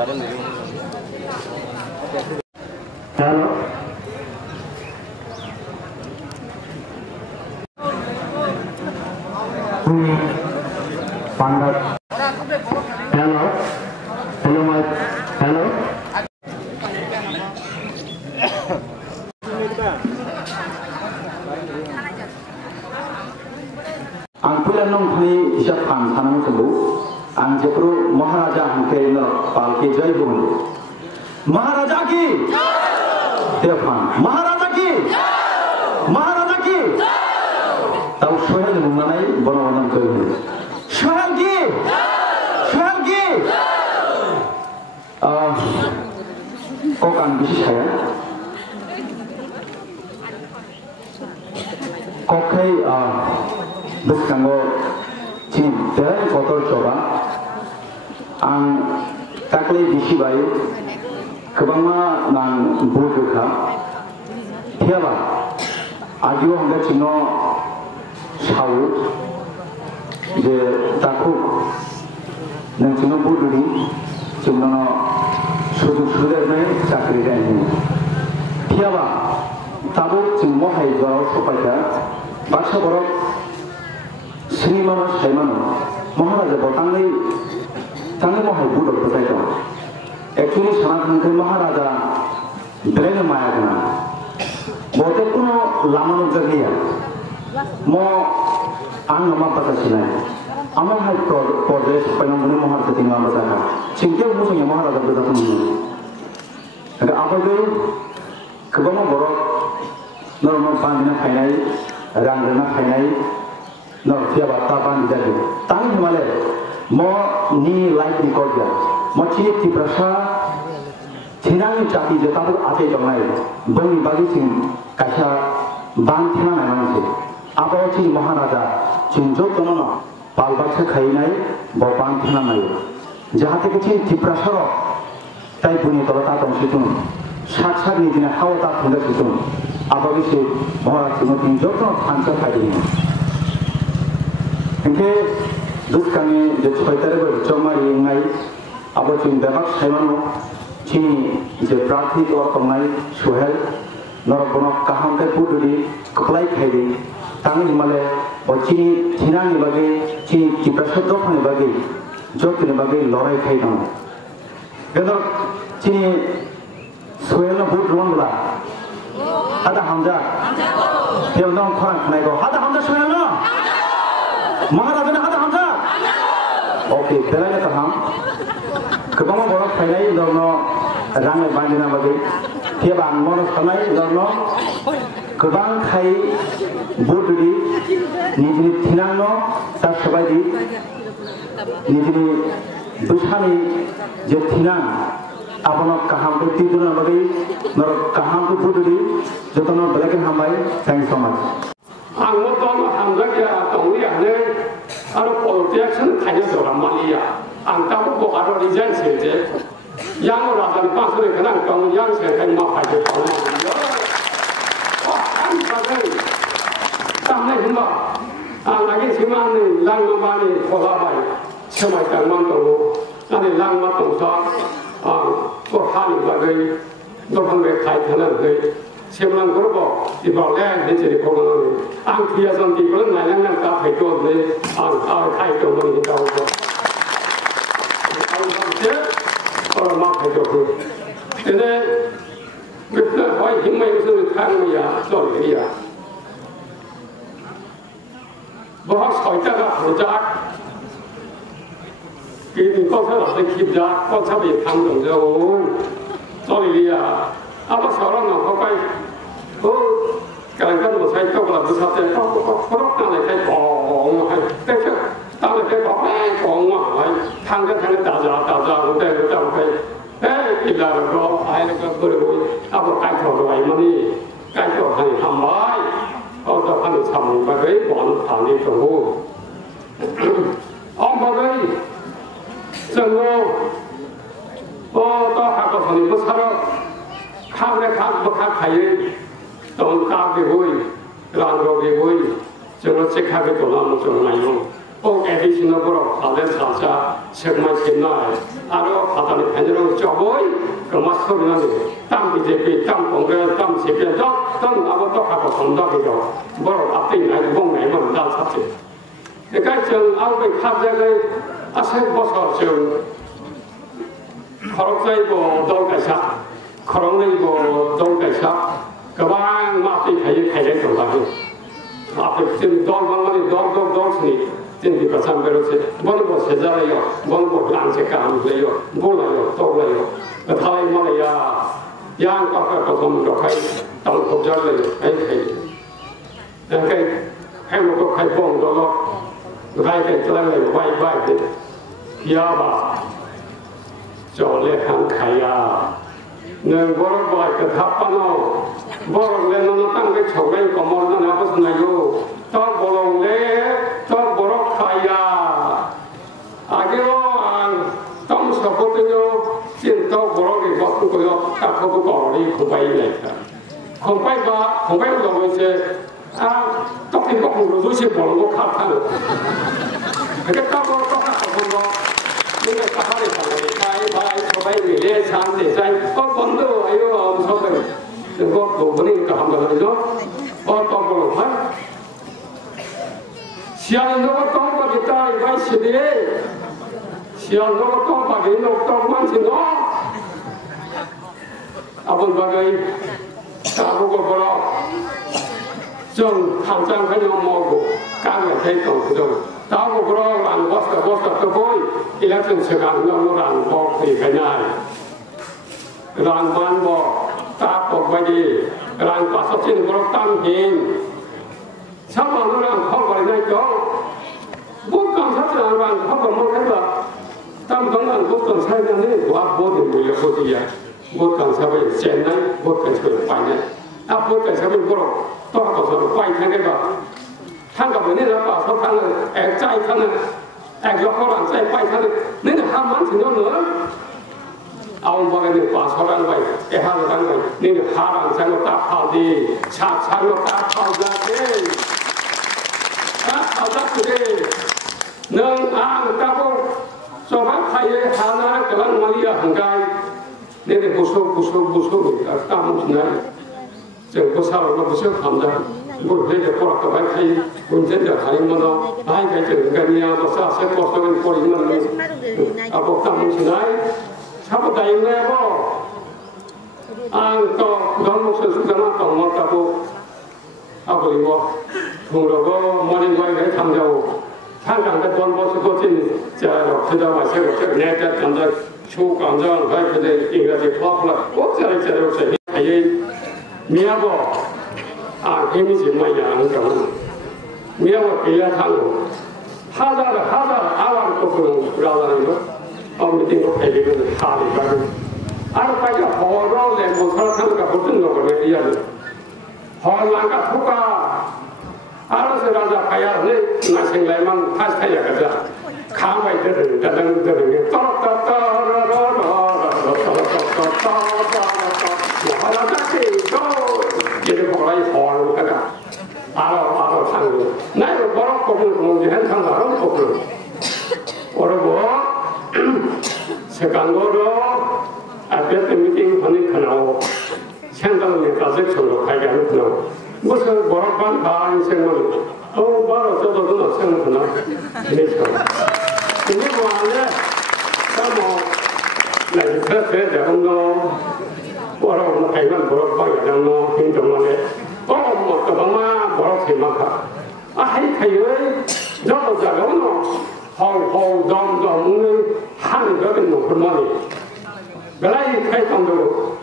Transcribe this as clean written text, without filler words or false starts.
Hello. Pandat. Hello. Hello, my. Hello. Ang pula nong thani isap ang sanang sembu, ang jepro Maharaja hangke no palke jai bun. Maharaja ki. Tefan. Maharaja ki. Maharaja ki. Tahu sohel mengenai bono-bono kau. Sohel ki. Sohel ki. Kau kan bisa saya. Kau kai Beskango cini dari kotor coba ang takle bisi bayu kebangma nang buduka tiaba ajo hangga cino sawu je takuk nang cino buduri cino sudu sudah naik cakri ini tiaba tabu cimo hai jauh supaya bahasa borok Srimano Saimano Maharaja Botangai Tangai Mahai Buddha Potato Actually Sanatan Kai Maharaja Berena Maya Kana Bote Kuno Lamano Jagiya Mo Ang Nama Pata Sinai Amo Hai Prodes Panamuni Maharaja Tinggal Basaka Cingkir Musuhnya Maharaja Buddha Kuno Aga apa itu Kebama Borok Normal Pandina Kainai Rangrena Kainai Nor tiaba taban jadi. Tang himale mo ni life ni korja. Mo cini tiprasa tinang cati jetapu ate jongai. Bongi bagi sing kasha bang tina nai sih. Apa cini Maharaja cinjok tono na palbaksa kainai bo bang tina nai. Jahat ke cini tiprasa ro tai puni tolo tatong situng. Sak ni dina hawa ta tunda situng. Apa bisi Maharaja mo cinjok tono tansa kaini. Engke duskane je choitare ber chomari ngai abo chin dabak saimano chini je prathi or tongai suhel norokono kaham te puduri koklai khaidi tangi himale o chini thinani bage chini kiprasodok ne bage jokne bage lorai khaidon gedor chini suhel no bud rongla hada hamza teu nong khang nai go hada hamza suhel no Maharaja na hada hamza. Okay, belanya taham. Kebama borok kainai dorno rang bandina bagi. Tiap ang mono kanai dorno kebang kai buduri nijini thinano tak sabadi nijini dushani je thinan apono kaham ko tiduna bagi nor kaham ko buduri jotono belaken hambai. Thanks so much. Ang motono hamza kya tongli ane aro protection khaja jora malia ang tabu ko aro resign seje yang rajan pasre kana kang yang se kan ma khaja ko ang pagai tamne himba ang lagi siman ni lang ma ni khola bai semai kan man to ani lang ma to sa ko khali bagai do phang be khai thana be Siapa korbo di bawah ni jadi korban. Ang biasa di bawah ni yang tak hidup ni ang hidup ni tahu. Ang sampai orang mak hidup. Jadi kita kau himai usul thang ni ya, sorry ya. Bahas kau cakap projek. Kini kau salah sekipjak, kau sahaja thang dong jauh. Sorry ya. Apa seorang nak pakai? Kadang-kadang saya tahu kalau besar saya tahu korok nak lekai kong, tapi tak lekai kong mah, tangga daza, udah pakai. Bila kau ayat kau beri apa kai kau doai mani, kai kau hari hambai, atau hari samu bagai bon tani tunggu. Om bagai, semua, tak hak kau hari besar. Khang le khang bakha khai ton ka be hoi ran ro be hoi chong che kha be to la mo chong nai no 에디시너브로 다들 사자 정말 빛나요. 아로 바다는 펜으로 쪼보이 그맛 소리나니 땀 비제비 땀 공개 땀 세변적 땀 아무것도 하고 건다기로 뭐로 앞에 나이 봉내면 다 삽지. 그러니까 정 아우의 카드를 아생 벗어 정 커럭사이고 돌가샤 커럭이고 돌가샤 그방 마피 가야 돌가기 앞에 지금 돌방만이 돌스니 진비 가상배로서 뭔고 세자래요 뭔고 랑색가 안 돼요 몰라요 떠올라요 다음에 말이야 양 깎아서 돈도 가이 땅 kop절래요 에이 그러니까 해먹고 가이 봉도로 가이 뜰래요 바이바이 기아봐 저래 한 가야 는 뭐를 봐 그 답반어 뭐를 내놓는 땅에 저래 거머는 나버스 나요 또 뭐를 또 뭐로 가야 아기로 땀 서보더요 진짜 뭐로 이거 그거 딱 그거 거리 공부해야겠다 공부해도 이제 똑같은 거 공부도 보는 거 같아요 그러니까 또 똑같은 거 내가 가만히 가만히 소바이 내 산대 산 번도 아유 소바이 그거 보니까 한번 하죠 어떤 걸로 한 시안이 너가 똥박이다 이거 시대에 시안 너가 똥박이 너 똥만치 너 아번 박이 따보고 보러 좀 한장 그냥 먹고 까면 대똥 그정 따고 보러 안 벗어 또 보이 이렇게 시간 너무 안 먹고 그냥 ran bo ta ko bayi ran pa so chin bro tam hin sa ma no ran khong ba nai ko bu kam sa cha ran khong ba mo kai ba tam dong ran bu kam sa na ni wa bo de mu yo ko ti ya bu kam sa ba chen nai bu kam sa ba nai a bu kam sa ba bro to ko so pai thang kai ba thang ka ba ni la pa so thang e chai thang e yo ko ran chai pai thang ni na ha man chin no 아웅 바가니 빠서란 거야. 애하는 거야. 너는 하랑 장로 딱 하디, 차차로 딱 하자게. 딱 하자게. 너안 따고 저만 타에 하나 그런 말이야 한가이. 너는 부서 딱 무슨 저 부사로 부서 감자. 뭘 해야 보라고 말이 문제가 아니면 아이 가지고 그냥 뭐사 세포서는 거리는 아버 딱 무슨 아이 사고 다니네요. 또 너무 수수께만 또 못하고 하고 이거 그러고 머리 거에 참자고 상관의 돈 벌고 진 저 그다음에 세고 내가 간다 초 간다 가이데 이거지 플라플라 꼭잘 제대로 해. 아예 미하고 힘이 정말 양가 미하고 비야 타고 하자를 아와를 또 그러다는 거 어머니 거 배기는 하니까 알파가 호로에 뭐 사람가 무슨 거를 이야기 호랑가 토가 알아서 라자 가야 돼 나생래만 타스타야 가자 가만히 들으면 알아 타는 나를 뭐라고 보면 한탕 가는 거고 어려워 세간거로 앞에 미팅 하는 거나오 생각을 가서 저로 가게 하는 거나오 무슨 뭐라고 다 인생을 바로 저도 생각하나 이래서 근데 뭐 안에 뭐 나이트 대정도 뭐라고 하면 뭐라고 하냐면 행동만에 뭐 그만 뭐라고 생각하 하이카요 저도 자고는 홀 덤덤 하는 거는 그만이 그라이 칼통도